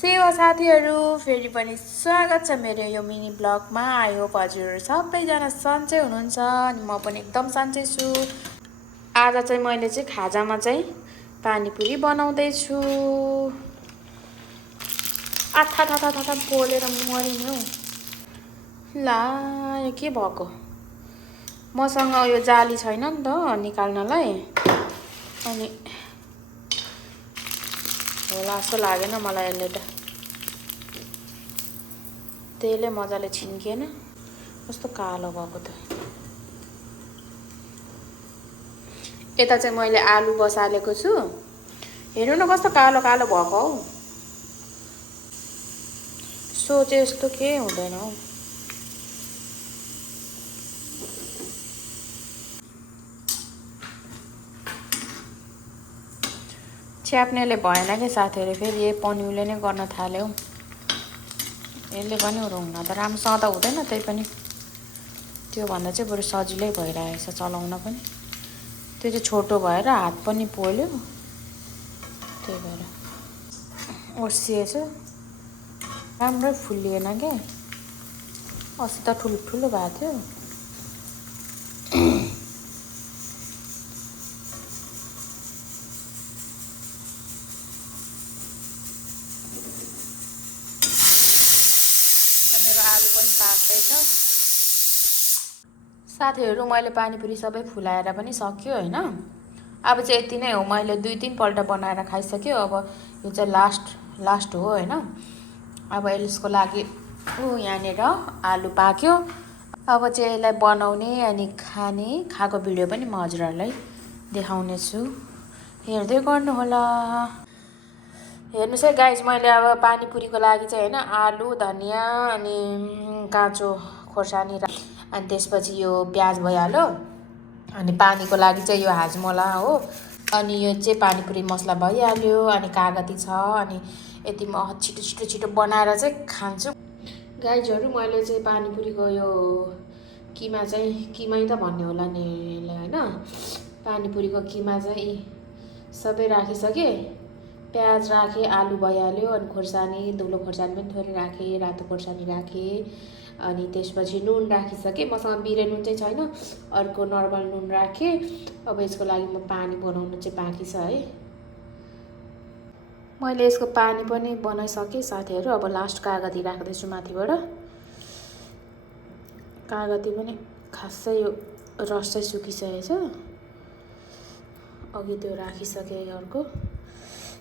सेवा साथीहरू फेरि पनि स्वागत छ मेरो यो मिनी ब्लगमा। आई होप हजुरहरू सबैजना सन्चै हुनुहुन्छ अनि म पनि एकदम सन्चै छु। आज चाहिँ मैले चाहिँ खाजामा चाहिँ पानीपुरी बनाउँदैछु। आथा पोलेर मरिने हौ। ला यो के भएको, मसँग यो जाली छैन नि त निकाल्नलाई, अनि होला जस्तो लागेन मलाई यसले त। तेलले मजाले छिन्किएन, कस्तो कालो भएको त। यता चाहिँ मैले आलु बसालेको छु, हेर्नु न कस्तो कालो कालो भएको हौ। सोचे जस्तो के हुँदैन हौ। च्याप्नेले भएन कि साथीहरू, फेरि यही पन्युले नै गर्न थाल्यो। यसले पनि हुन त राम्रोसँग त हुँदैन, त्यही पनि त्योभन्दा चाहिँ बरु सजिलै भइरहेछ चलाउन पनि। त्यो चाहिँ छोटो भएर हात पनि पोल्यो, त्यही भएर ओर्सिएछ। राम्रै फुलिएन क्या, अस्ति त ठुलो भएको थियो। मेरो आलु पनि पाक्दैछ। साथीहरू मैले पानीपुरी सबै फुलाएर पनि सक्यो होइन। अब चाहिँ यति नै हो, मैले 2-3 पल्ट बनाएर खाइसक्यो। अब यो चाहिँ लास्ट हो होइन। अब यसको लागि यहाँनिर आलु पाक्यो। अब चाहिँ यसलाई बनाउने अनि खाएको भिडियो पनि म हजुरहरूलाई देखाउने छु, हेर्दै गर्नुहोला। हेर्नुहोस् है गाइज, मैले अब पानीपुरीको लागि चाहिँ होइन आलु, धनियाँ अनि काँचो खोर्सानी अनि त्यसपछि यो प्याज भइहाल्यो। अनि पानीको लागि चाहिँ यो हाजमोला हो। अनि यो चाहिँ पानीपुरी मसला भइहाल्यो। अनि कागती छ। अनि यति म छिटो बनाएर चाहिँ खान्छु। गाइजहरू मैले चाहिँ पानीपुरीको यो किमा त भन्ने होला नि होइन। पानीपुरीको किमा चाहिँ सबै राखिसकेँ। प्याज राखेँ, आलु भइहाल्यो, अनि खोर्सानी, धुलो खोर्सानी पनि थोरै राखेँ, रातो खोर्सानी राखेँ। अनि त्यसपछि नुन राखिसकेँ। मसँग बिरे नुन चाहिँ छैन, अर्को नर्मल नुन राखेँ। अब यसको लागि म पानी बनाउनु चाहिँ बाँकी छ है। मैले यसको पानी पनि बनाइसकेँ साथीहरू। अब लास्ट कागती राख्दैछु माथिबाट। कागती पनि खासै यो रस चाहिँ सुकिसकेछ। अघि त्यो राखिसकेँ, अर्को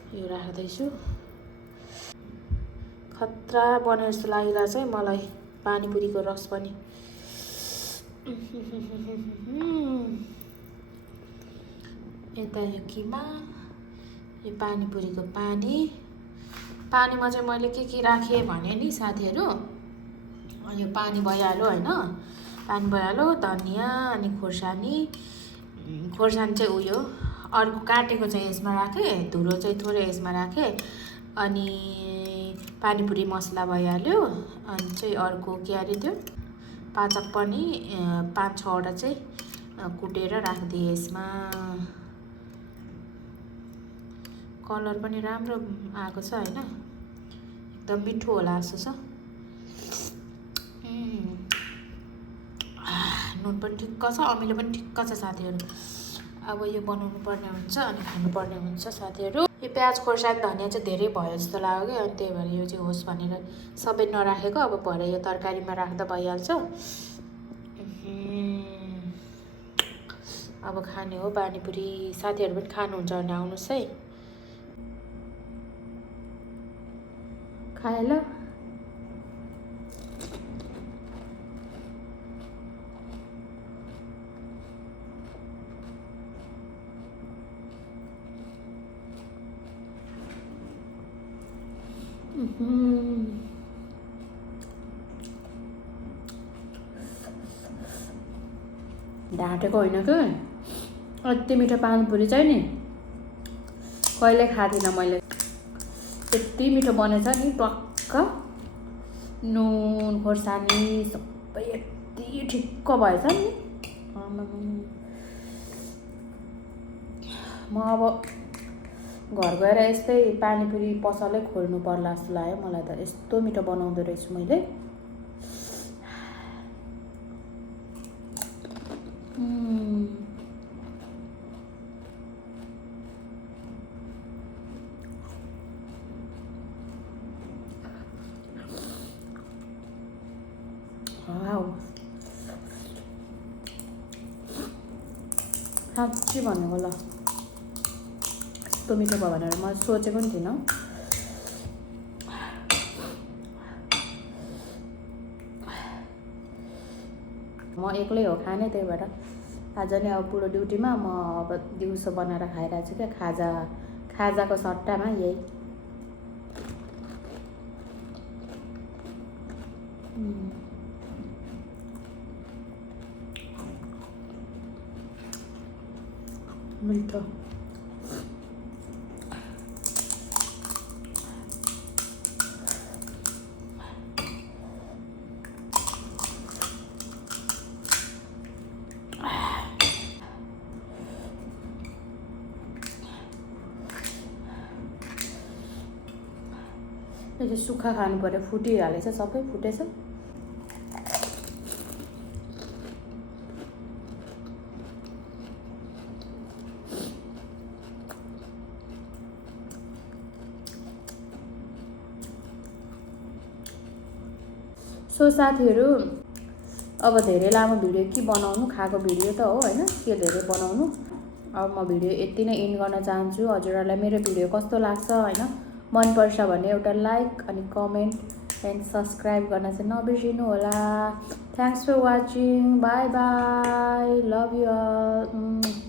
यो राख्दैछु। खतरा बने जस्तो लागिरहेछ है मलाई पानीपुरीको रस पनि। यता यो किमा, यो पानीपुरीको पानीमा चाहिँ मैले के राखेँ भने नि साथीहरू, यो पानी भइहाल्यो होइन। पानी भइहाल्यो, धनियाँ अनि खोर्सानी चाहिँ उयो अर्को काटेको चाहिँ यसमा राखेँ, धुलो चाहिँ थोरै यसमा राखेँ। अनि पानीपुरी मसला भइहाल्यो। अनि चाहिँ अर्को के अरे त्यो पाचक पनि 5-6वटा चाहिँ कुटेर राखिदिएँ यसमा। कलर पनि राम्रो आएको छ होइन, एकदम मिठो होला जस्तो छ। नुन पनि ठिक्क छ, अमिलो पनि ठिक्क छ साथीहरू। अब यो बनाउनु पर्ने हुन्छ अनि खानुपर्ने हुन्छ साथीहरू। यो प्याज खोर्सानी धनियाँ चाहिँ धेरै भयो जस्तो लाग्यो क्या, अनि त्यही भएर यो चाहिँ होस् भनेर सबै नराखेको। अब भरे यो तरकारीमा राख्दा भइहाल्छ। अब खाने हो पानीपुरी। साथीहरू पनि खानुहुन्छ भने आउनुहोस् है, खाए ल। ढाँटेको होइन कि, यति मिठो पानीपुरी चाहिँ नि कहिले खाँदिनँ मैले। यति मिठो बनेछ नि, टक्क नुन खोर्सानी सबै यति ठिक्क भएछ नि। म अब घर गएर यस्तै पानीपुरी पसलै खोल्नु पर्ला जस्तो लाग्यो मलाई त। यस्तो मिठो बनाउँदो रहेछु मैले। वाउ, साँच्ची भनेको ल यस्तो मिठो भयो भनेर मैले सोचेको पनि थिइनँ। म एक्लै हो खाने, त्यही भएर आज नै अब बुढो ड्युटीमा म अब दिउँसो बनाएर खाइरहेको छु क्या। खाजाको सट्टामा यही। मिठो। यो चाहिँ सुक्खा खानु पर्यो, फुटिहालेछ, सबै फुटेछ। सो साथीहरू, अब धेरै लामो भिडियो के बनाउनु, खाएको भिडियो त हो होइन, के धेरै बनाउनु। अब म भिडियो यति नै एन्ड गर्न चाहन्छु। हजुरहरूलाई मेरो भिडियो कस्तो लाग्छ होइन, मनपर्छ भने एउटा लाइक अनि कमेन्ट एन्ड सब्सक्राइब गर्न चाहिँ नबिर्सिनु होला। Thanks for watching, bye bye, love you all.